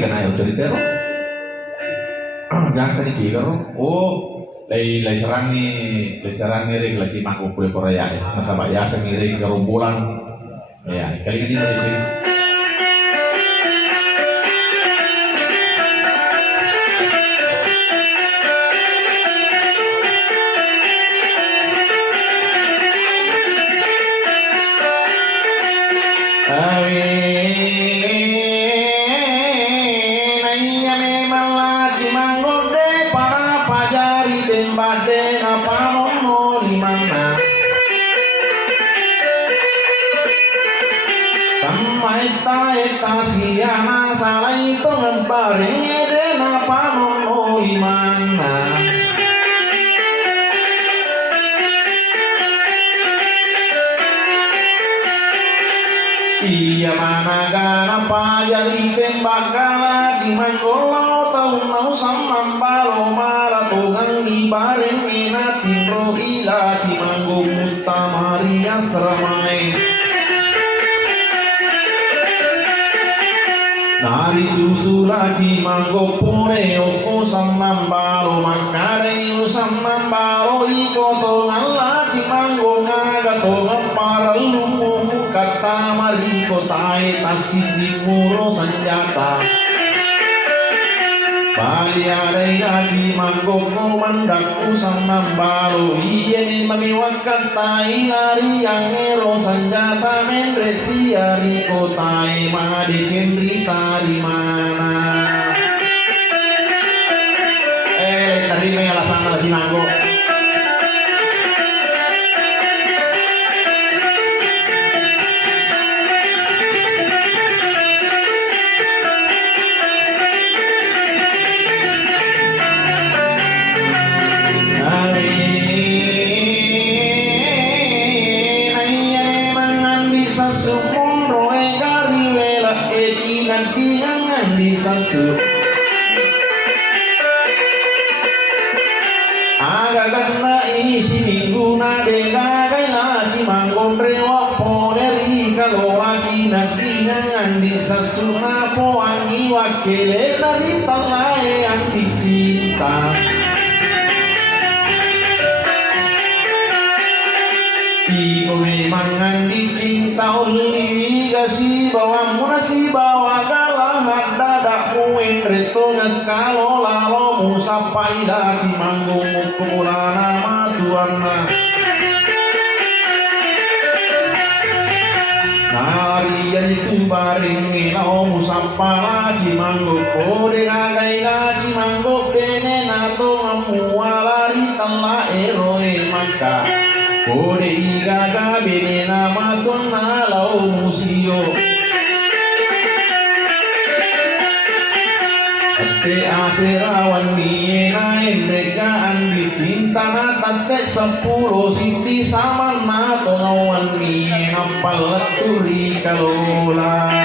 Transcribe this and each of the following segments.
kan ayo cerita ro jangan tadi kira ro lay serang ni ring lagi maku pure Korea ya masa ya sendiri gerombolan ya kali ini beri Tasiana salai to ngebareng ede napa nono limana iya mana gana pajari tembak gala ciman kolo tau nau samam balo maratogang di bareng ena timro ila cimanggo mutamari asramai Nari tutula ci mango pone oko samambalo makare yu samambalo iko to ngalla ci mango ngaga to ngaparalumu kata maliko tae tasidi muro sanjata Bali adai gaji mango komandaku samambalo iye mamiwakat tai lari yang ero sanjata mendre siari kotai madi kendri tari mana tadi me alasan lagi mango Aga karena isi minggu nade gagai laci manggon rewak poneri kalau lagi nanti ngangan di sasuna poangi wakile dari talai anti cinta Iko memang dicinta oleh kasih bawa munasi bawa galah dadakmu engreto ngekalo lalo musapai dasi manggung kumulana matuana Narian itu bareng nginau musapala cimanggung kode gagai la cimanggung bene nato ngamualari tala eroe maka Kode igaga bene nama tona lau musio Ate aserawan niena endeka andi cinta na tate 10 siti sama na tonawan niena paleturi kalola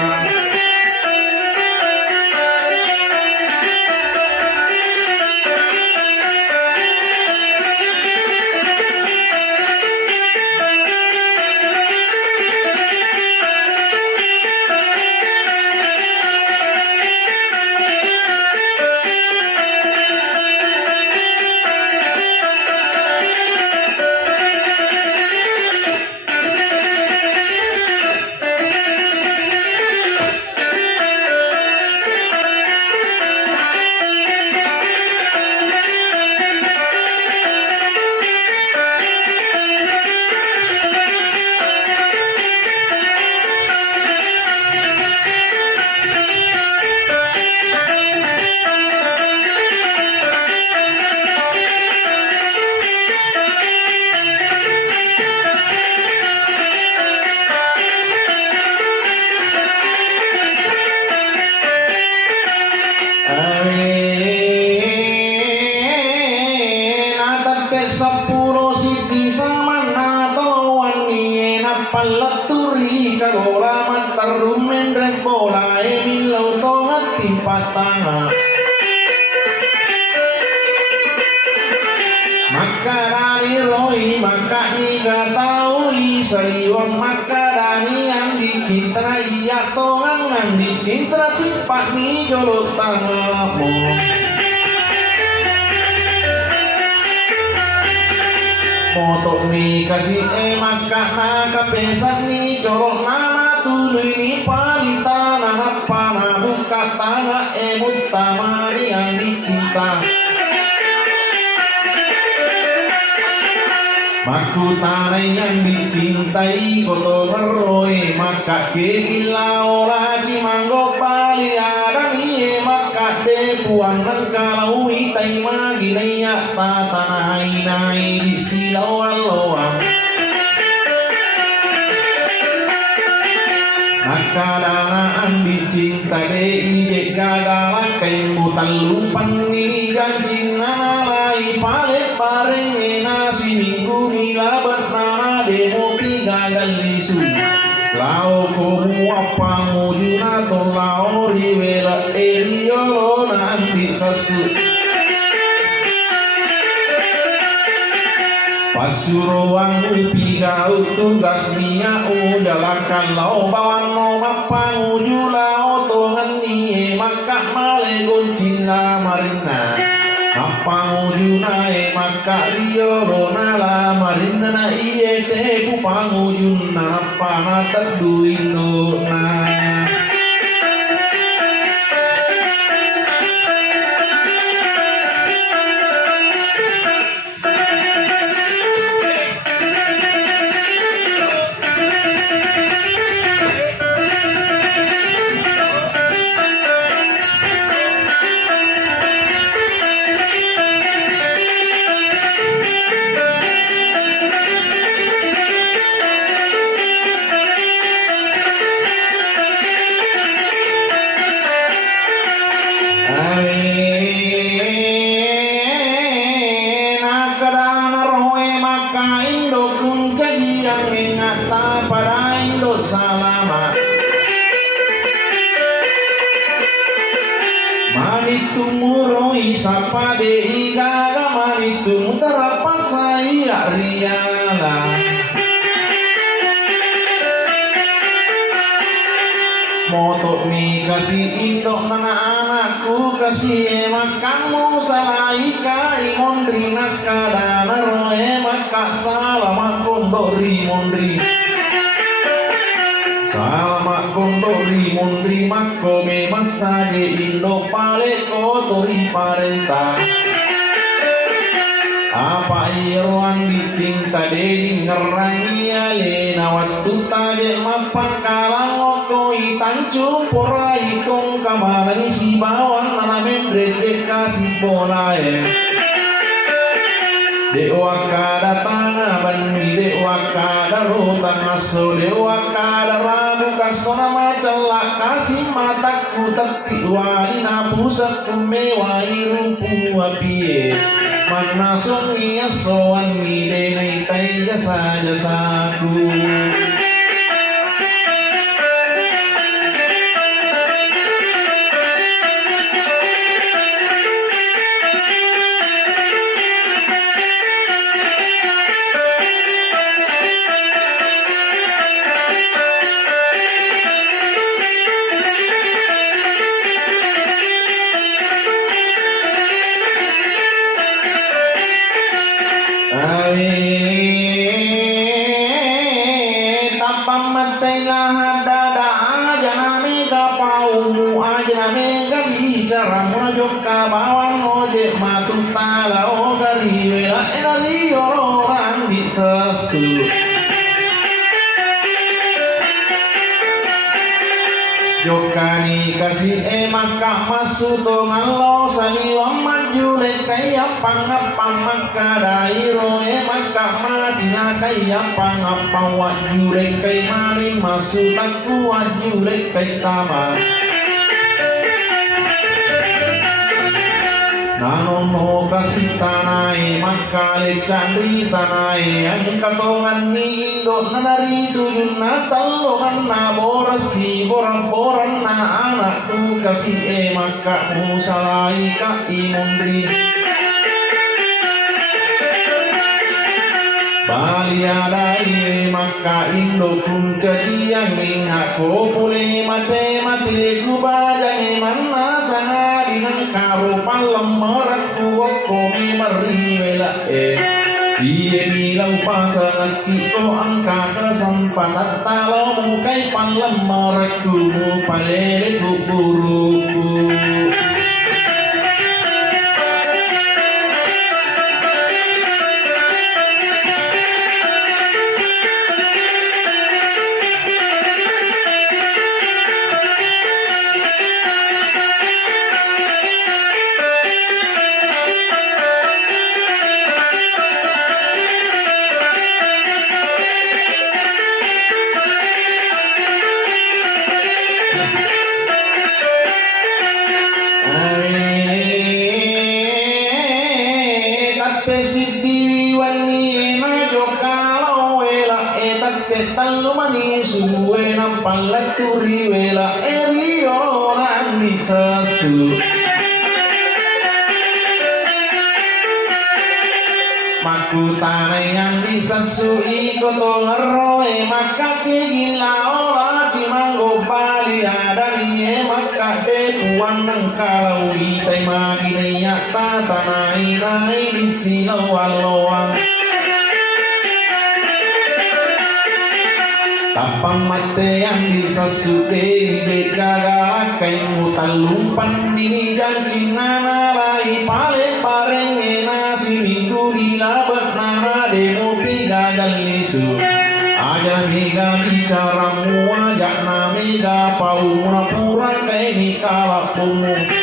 palaturi kagola matarumen repola emilau tongat timpatanga maka iroi maka ni kataui saliwang maka dani yang dicinta iya tongangan dicinta timpak ni jolot tangamu motok ni kasih maka naga pesan ni jorok nana tului ni palita nana pana buka tanga utama ni yang dicinta Makutana yang dicintai koto ngeroi maka kegila ora cimanggo bali ada nie maka depuan nengkalau itai magineya tatanai nai di silau aloa Nakadaan dicinta ije gagala kai mutan lupan ni gancing nalai palet bareng nasi minggu nilabat nana demo gagal lisu lao komu apa mujuna to lao riwela eriolo nanti sasu Pasuruang upi gau tugas mia ujalakan lau bawan no mapang ujula otongan nie maka male goncina marina mapang ujuna maka riolo nala marina na iye te pupang ujuna napana terduino na Manitumuroi sapa dehi gaga manitum terapasai riala motok ni kasih indok nana anakku kasih emak kamu salai kai mondri nakadana roe maka salama kondori mondri Salama kondori mondri makko me masaje indo pale kotori parenta Apa iroan dicinta dedi ngerangi ale nawat tutaje mapang kalang okoi tancung porai kong kamalai si bawan nana mendre kasih porai Dewa kada tanga bandi dewa kada rotang aso dewa kada ragu kasona macala kasih mataku takti waina pusat kumewa irumpu apie mana sungi asoan ni denai tai jasa jasaku Bawang ojek matut tala ogari wela enali orang di sesu Jokani kasih maka masuk tongan lo sani maju le kaya pangapang maka dairo maka majina kaya pangapang waju le kaya maling masuk aku waju le kaya tamar Nanono kasih tanai makale candi tanai yang katongan ni indo nanari tujun natal lohan na borasi boran na anak tu kasih maka musalai ka imundri baliadai maka Indo pun kediang mingat ko pule mate mate kubajang mana sahari nang karo palam merakku ko memari wela Iye nilau pasang ko angka kesampanat talo mukai palam merakku palele kuburuku Tallo mani suwe nampal turi wela erio nan bisa su maku tanah yang bisa su iko to ngeroe maka gila ora cimanggo bali ada nie maka depuan nang kalau itai magine nyata tanai nai di sino waloang Tapang mate yang bisa sude Bekagala kain talumpan dini janji nana lai pale pareng nasi minggu dilabat nana demo piga galisu Aja miga bicara muajak na miga pau pura kain kalap pumu